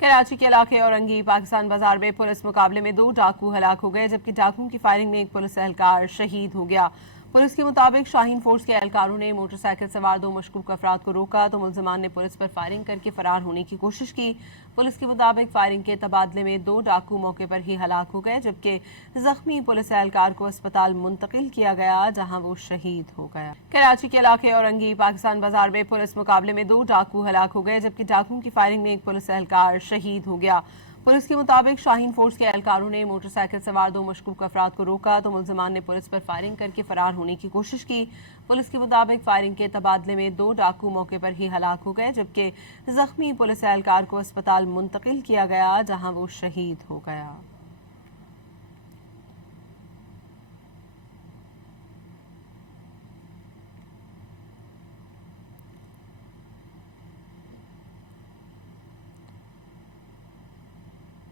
कराची के इलाके औरंगी पाकिस्तान बाजार में पुलिस मुकाबले में 2 डाकू हलाक हो गए, जबकि डाकुओं की फायरिंग में एक पुलिस एहलकार शहीद हो गया। पुलिस के मुताबिक शाहीन फोर्स के एहलकारों ने मोटरसाइकिल सवार 2 मशकूक अफराद को रोका तो मुल्जिमान ने पुलिस पर फायरिंग करके फरार होने की कोशिश की। पुलिस के मुताबिक फायरिंग के तबादले में 2 डाकू मौके पर ही हलाक हो गए, जबकि जख्मी पुलिस एहलकार को अस्पताल मुंतकिल किया गया, जहां वो शहीद हो गया। कराची के इलाके औरंगी पाकिस्तान बाजार में पुलिस मुकाबले में 2 डाकू हलाक हो गए, जबकि डाकुओं की फायरिंग में एक पुलिस एहलकार शहीद हो गया। पुलिस के मुताबिक शाहीन फोर्स के एहलकारों ने मोटरसाइकिल सवार 2 मशकूक अफराद को रोका तो मुल्जिमान ने पुलिस पर फायरिंग करके फरार होने की कोशिश की। पुलिस के मुताबिक फायरिंग के तबादले में 2 डाकू मौके पर ही हलाक हो गए, जबकि जख्मी पुलिस एहलकार को अस्पताल मुंतकिल किया गया, जहां वो शहीद हो गया।